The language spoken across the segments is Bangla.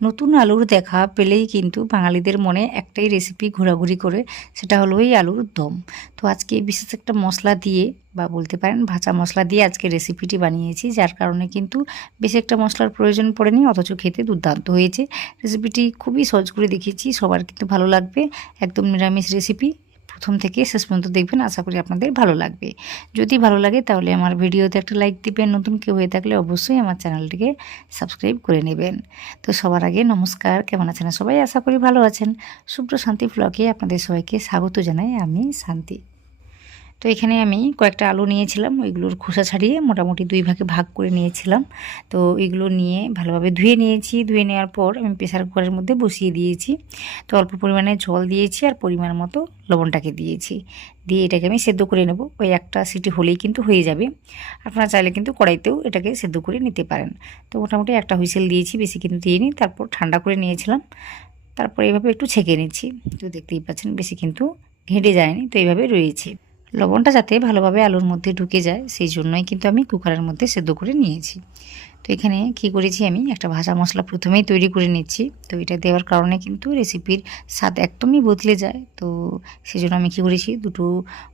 নতুন আলুর দেখা পেলেই কিন্তু বাঙালিদের মনে একটাই রেসিপি ঘোরাঘুরি করে, সেটা হলো এই আলুর দম। তো আজকে বিশেষ একটা মশলা দিয়ে বা বলতে পারেন ভাজা মশলা দিয়ে আজকে রেসিপিটি বানিয়েছি, যার কারণে কিন্তু বেশি একটা মশলার প্রয়োজন পড়েনি, অথচ খেতে দুর্দান্ত হয়েছে। রেসিপিটি খুবই সহজ করে দেখিয়েছি, সবার কিন্তু ভালো লাগবে। একদম নিরামিষ রেসিপি, প্রথম থেকে শেষ পর্যন্ত দেখবেন, আশা করি আপনাদের ভালো লাগবে। যদি ভালো লাগে তাহলে আমার ভিডিওতে একটা লাইক দিবেন, নতুন কেউ হয়ে থাকলে অবশ্যই আমার চ্যানেলটিকে সাবস্ক্রাইব করে নেবেন। তো সবার আগে নমস্কার, কেমন আছেন সবাই? আশা করি ভালো আছেন। শুভ্র শান্তি ব্লগে আপনাদের সবাইকে স্বাগত জানাই, আমি শান্তি। তো এখানে আমি কয়েকটা আলু নিয়েছিলাম, ওইগুলোর খোসা ছাড়িয়ে মোটামুটি 2 ভাগে ভাগ করে নিয়েছিলাম। তো এগুলো নিয়ে ভালোভাবে ধুয়ে নিয়েছি। ধুয়ে নেওয়ার পর আমি প্রেসার কুকারের মধ্যে বসিয়ে দিয়েছি। তো অল্প পরিমাণে জল দিয়েছি আর পরিমাণ মতো লবণটাকে দিয়েছি। দিয়ে এটাকে আমি সেদ্ধ করে নেব। ওই একটা সিটি হলেই কিন্তু হয়ে যাবে। আপনারা চাইলে কিন্তু কড়াইতেও এটাকে সেদ্ধ করে নিতে পারেন। তো মোটামুটি একটা হুইসেল দিয়েছি, বেশি কিন্তু দিইনি। তারপর ঠান্ডা করে নিয়েছিলাম। তারপর এইভাবে একটু ছেঁকে নিচ্ছি। তো দেখতেই পাচ্ছেন বেশি কিন্তু ঘেঁটে যায়নি, তো এইভাবে রয়েছে। লবণটা যাতে ভালোভাবে আলুর মধ্যে ঢুকে যায়, সেই জন্যই কিন্তু আমি কুকারের মধ্যে সেদ্ধ করে নিয়েছি। তো এখানে কি করেছি, আমি একটা ভাজা মশলা প্রথমেই তৈরি করে নিচ্ছি। তো এটা দেওয়ার কারণে কিন্তু রেসিপির স্বাদ একদমই বদলে যায়। তো সেই জন্য আমি কী করেছি, দুটো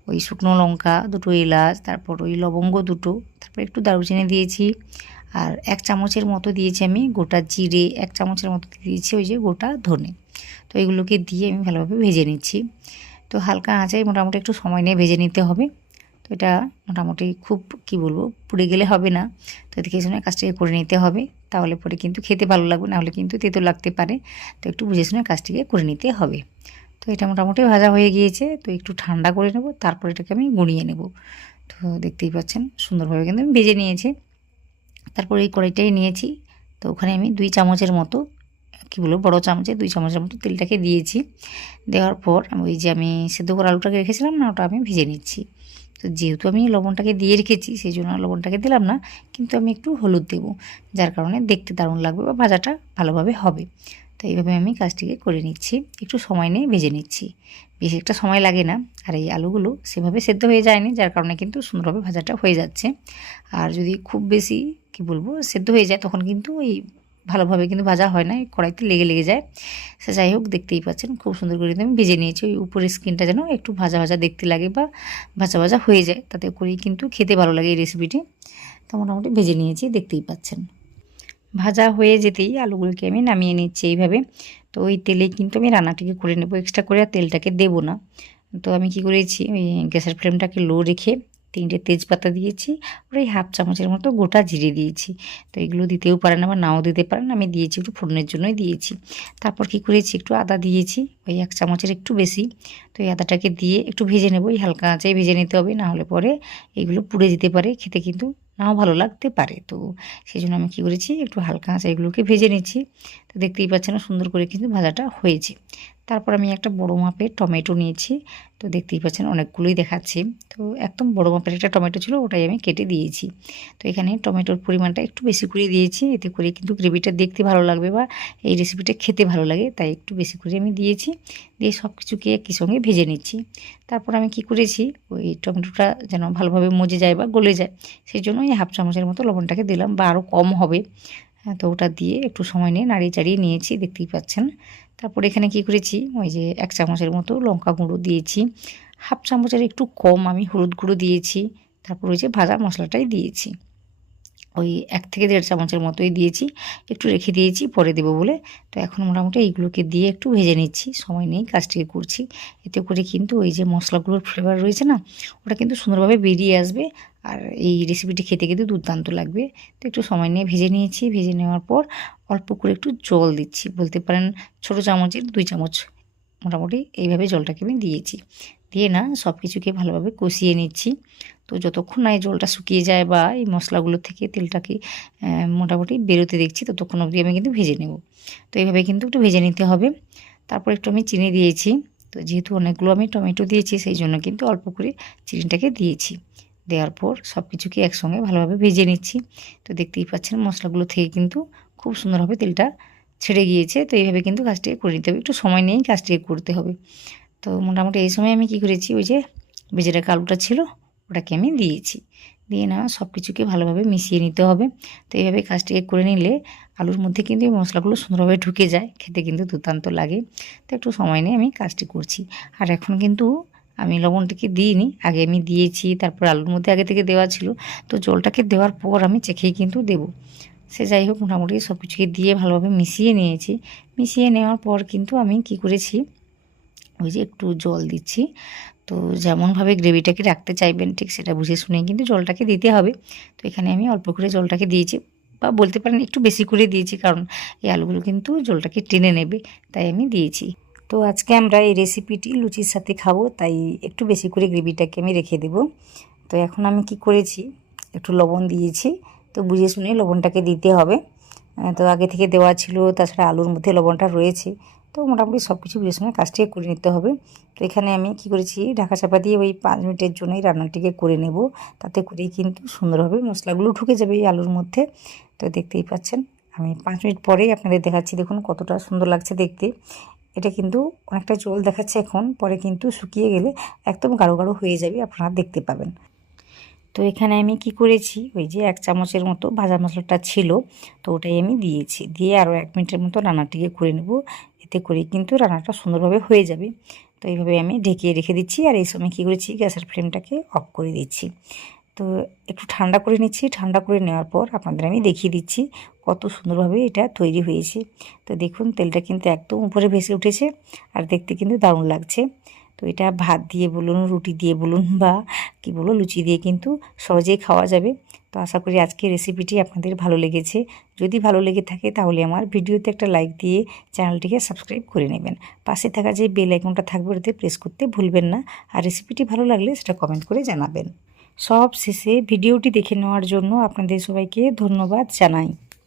ওই শুকনো লঙ্কা, দুটো এলাচ, তারপর ওই লবঙ্গ দুটো, তারপর একটু দারুচিনি দিয়েছি। আর 1 চামচের মতো দিয়েছি আমি গোটা জিরে, 1 চামচের মতো দিয়েছি ওই যে গোটা ধনে। তো এগুলোকে দিয়ে আমি ভালোভাবে ভেজে নিচ্ছি। তো হালকা আঁচে মোটামুটি একটু সময় নিয়ে ভেজে নিতে হবে। তো এটা মোটামুটি খুব কি বলবো, পুড়ে গেলে হবে না। তো এদিকে এই সময় কাজটিকে করে নিতে হবে, তাহলে পরে কিন্তু খেতে ভালো লাগবে, নাহলে কিন্তু তেতো লাগতে পারে। তো একটু বুঝে শুনে কাজটিকে করে নিতে হবে। তো এটা মোটামুটি ভাজা হয়ে গিয়েছে। তো একটু ঠান্ডা করে নেব, তারপর এটাকে আমি গুঁড়িয়ে নেব। তো দেখতেই পাচ্ছেন সুন্দরভাবে কিন্তু আমি ভেজে নিয়েছি। তারপর এই কড়াইটাই নিয়েছি। তো ওখানে আমি 2 চামচের মতো কী বলবো, বড়ো চামচে 2 চামচের মতো তেলটাকে দিয়েছি। দেওয়ার পর ওই যে আমি সেদ্ধ করা আলুটাকে রেখেছিলাম না, ওটা আমি ভেজে নিচ্ছি। তো যেহেতু আমি লবণটাকে দিয়ে রেখেছি, সেই জন্য লবণটাকে দিলাম না, কিন্তু আমি একটু হলুদ দেবো, যার কারণে দেখতে দারুণ লাগবে বা ভাজাটা ভালোভাবে হবে। তো এইভাবে আমি কাজটিকে করে নিচ্ছি, একটু সময় নিয়ে ভেজে নিচ্ছি। বেশি একটা সময় লাগে না। আর এই আলুগুলো সেভাবে সেদ্ধ হয়ে যায়নি, যার কারণে কিন্তু সুন্দরভাবে ভাজাটা হয়ে যাচ্ছে। আর যদি খুব বেশি কি বলবো সেদ্ধ হয়ে যায়, তখন কিন্তু ওই ভালোভাবে কিন্তু ভাজা হয় না, কড়াইতে লেগে লেগে যায়। সে যাই হোক, দেখতেই পাচ্ছেন খুব সুন্দর করে কিন্তু আমি ভেজে নিয়েছি। ওই উপরের স্কিনটা যেন একটু ভাজা ভাজা দেখতে লাগে বা ভাজা ভাজা হয়ে যায়, তাতে করেই কিন্তু খেতে ভালো লাগে এই রেসিপিটি। তো মোটামুটি ভেজে নিয়েছি, দেখতেই পাচ্ছেন। ভাজা হয়ে যেতেই আলুগুলোকে আমি নামিয়ে নিচ্ছি এইভাবে। তো ওই তেলেই কিন্তু আমি রান্নাটিকে করে নেব, এক্সট্রা করে আর তেলটাকে দেবো না। তো আমি কি করেছি, ওই গ্যাসের ফ্লেমটাকে লো রেখে 3টে তেজপাতা দিয়েছি, আর ওই 1/2 চামচের মতো গোটা জিরে দিয়েছি। তো এগুলো দিতেও পারেন, আবার নাও দিতে পারেন, আমি দিয়েছি একটু ফোড়নের জন্যই দিয়েছি। তারপর কি করেছি, একটু আদা দিয়েছি, ওই 1 চামচের একটু বেশি। তো এই আদাটাকে দিয়ে একটু ভেজে নেব, ওই হালকা আঁচেই ভেজে নিতে হবে, না হলে পরে এগুলো পুড়ে যেতে পারে, খেতে কিন্তু নাও ভালো লাগতে পারে। তো সেই জন্য আমি কী করেছি, একটু হালকা আঁচে এগুলোকে ভেজে নিচ্ছি। তো দেখতেই পাচ্ছেন সুন্দর করে কিন্তু ভাজাটা হয়েছে। তারপর আমি একটা বড় মাপের টমেটো নিয়েছি। তো দেখতেই পাচ্ছেন অনেকগুলোই দেখাচ্ছে। তো একদম বড় মাপের একটা টমেটো ছিল, ওটাই আমি কেটে দিয়েছি। তো এখানে টমেটোর পরিমাণটা একটু বেশি করে দিয়েছি, এতে করে কিন্তু গ্রেভিটা দেখতে ভালো লাগবে বা এই রেসিপিটা খেতে ভালো লাগে, তাই একটু বেশি করে আমি দিয়েছি। দিয়ে সব কিছুকে একই সঙ্গে ভেজে নিচ্ছি। তারপর আমি কি করেছি, ওই টমেটোটা যেন ভালোভাবে মজে যায় বা গলে যায়, সেই জন্য এই 1/2 চামচের মতো লবণটাকে দিলাম, বা আরও কম হবে। হ্যাঁ, তো ওটা দিয়ে একটু সময় নিয়ে নাড়িয়ে চাড়িয়ে নিয়েছি, দেখতেই পাচ্ছেন। তারপর এখানে কি করেছি, ওই যে 1 চামচের মতো লঙ্কা গুঁড়ো দিয়েছি, 1/2 চামচের একটু কম আমি হলুদ গুঁড়ো দিয়েছি। তারপর ওই যে ভাজা মশলাটাই দিয়েছি, ওই 1 থেকে 1.5 চামচের মতোই দিয়েছি, একটু রেখে দিয়েছি পরে দেবো বলে। তো এখন মোটামুটি এইগুলোকে দিয়ে একটু ভেজে নিচ্ছি, সময় নেই, কাজটিকে করছি। এতে করে কিন্তু ওই যে মশলাগুলোর ফ্লেভার রয়েছে না, ওটা কিন্তু সুন্দরভাবে বেরিয়ে আসবে, আর এই রেসিপিটি খেতে কিন্তু দুর্দান্ত লাগবে। তো একটু সময় নিয়ে ভেজে নিয়েছি, ভেজে নেওয়ার পর অল্প করে একটু জল দিচ্ছি, বলতে পারেন ছোটো চামচের 2 চামচ মোটামুটি এইভাবে জলটাকে আমি দিয়েছি। দিয়ে না সব কিছুকে ভালোভাবে কষিয়ে নিচ্ছি। তো যতক্ষণ না এই জলটা শুকিয়ে যায় বা এই মশলাগুলো থেকে তেলটাকে মোটামুটি বেরোতে দেখছি, ততক্ষণ অবধি আমি কিন্তু ভেজে নেব। তো এইভাবে কিন্তু একটু ভেজে নিতে হবে। তারপর একটু আমি চিনি দিয়েছি। তো যেহেতু অনেকগুলো আমি টমেটো দিয়েছি, সেই জন্য কিন্তু অল্প করে চিনিটাকে দিয়েছি। দেওয়ার পর সব কিছুকে একসঙ্গে ভালোভাবে ভেজে নিচ্ছি। তো দেখতেই পাচ্ছেন মশলাগুলো থেকে কিন্তু খুব সুন্দরভাবে তেলটা ছেড়ে গিয়েছে। তো এইভাবে কিন্তু কাজটিকে করে নিতে হবে, একটু সময় নিয়েই কাজটিকে করতে হবে। তো মোটামুটি এই সময় আমি কি করেছি, ওই যে ভেজে রাখা আলুটা ছিল, ওটাকে আমি দিয়েছি। দিয়ে না সব কিছুকে ভালোভাবে মিশিয়ে নিতে হবে। তো এইভাবে কাজটিকে করে নিলে আলুর মধ্যে কিন্তু এই মশলাগুলো সুন্দরভাবে ঢুকে যায়, খেতে কিন্তু দুর্দান্ত লাগে। তো একটু সময় নিয়ে আমি কাজটি করছি। আর এখন কিন্তু আমি লবণটাকে দিইনি, আগে আমি দিয়েছি, তারপর আলুর মধ্যে আগে থেকে দেওয়া ছিল। তো জলটাকে দেওয়ার পর আমি চেখেই কিন্তু দেবো। সে যাই হোক, মোটামুটি সব কিছুকে দিয়ে ভালোভাবে মিশিয়ে নিয়েছি। মিশিয়ে নেওয়ার পর কিন্তু আমি কি করেছি, ওই যে একটু জল দিচ্ছি। তো যেমনভাবে গ্রেভিটাকে রাখতে চাইবেন ঠিক সেটা বুঝে শুনে কিন্তু জলটাকে দিতে হবে। তো এখানে আমি অল্প করে জলটাকে দিয়েছি, বা বলতে পারেন একটু বেশি করে দিয়েছি, কারণ এই আলুগুলো কিন্তু জলটাকে টেনে নেবে, তাই আমি দিয়েছি। তো আজকে আমরা এই রেসিপিটি লুচির সাথে খাবো, তাই একটু বেশি করে গ্রেভিটাকে আমি রেখে দেব। তো এখন আমি কি করেছি, একটু লবণ দিয়েছি। তো বুঝে শুনে লবণটাকে দিতে হবে। তো আগে থেকে দেওয়া ছিল, তাছাড়া আলুর মধ্যে লবণটা রয়েছে। তো মোটামুটি সব কিছু বুঝে শুনে কাজটিকে করে নিতে হবে। তো এখানে আমি কি করেছি, ঢাকা চাপা দিয়ে ওই 5 মিনিটের জন্যই রান্নাটিকে করে নেব। তাতে করেই কিন্তু সুন্দরভাবে মশলাগুলো ঢুকে যাবে এই আলুর মধ্যে। তো দেখতেই পাচ্ছেন, আমি 5 মিনিট পরেই আপনাদের দেখাচ্ছি। দেখুন কতটা সুন্দর লাগছে দেখতে। এটা কিন্তু অনেকটা জল দেখাচ্ছে এখন, পরে কিন্তু শুকিয়ে গেলে একদম গাঢ় গাঢ় হয়ে যাবে, আপনারা দেখতে পাবেন। তো এখানে আমি কি করেছি, ওই যে 1 চামচের মতো ভাজা মশলাটা ছিল, তো ওটাই আমি দিয়েছি। দিয়ে আরও 1 মিনিটের মতো রান্নাটিকে করে নেব। এতে করে কিন্তু রান্নাটা সুন্দরভাবে হয়ে যাবে। তো এইভাবে আমি ঢেকে রেখে দিচ্ছি। আর এই সময় কী করেছি, গ্যাসের ফ্লেমটাকে অফ করে দিচ্ছি। তো একটু ঠান্ডা করে নিচ্ছি। ঠান্ডা করে নেওয়ার পর আপনাদের আমি দেখিয়ে দিচ্ছি কত সুন্দরভাবে এটা তৈরি হয়েছে। তো দেখুন তেলটা কিন্তু একদম উপরে ভেসে উঠেছে, আর দেখতে কিন্তু দারুণ লাগছে। তো এটা ভাত দিয়ে বলুন, রুটি দিয়ে বলুন, বা কি বলুন, লুচি দিয়ে কিন্তু সহজেই খাওয়া যাবে। তো আশা করি আজকের রেসিপিটি আপনাদের ভালো লেগেছে। যদি ভালো লেগে থাকে তাহলে আমার ভিডিওতে একটা লাইক দিয়ে চ্যানেলটিকে সাবস্ক্রাইব করে নেবেন। পাশে থাকা যে বেল আইকনটা থাকবে ওটাতে প্রেস করতে ভুলবেন না। আর রেসিপিটি ভালো লাগলে সেটা কমেন্ট করে জানাবেন। সব শেষে ভিডিওটি দেখে নেওয়ার জন্য আপনাদের সবাইকে ধন্যবাদ জানাই।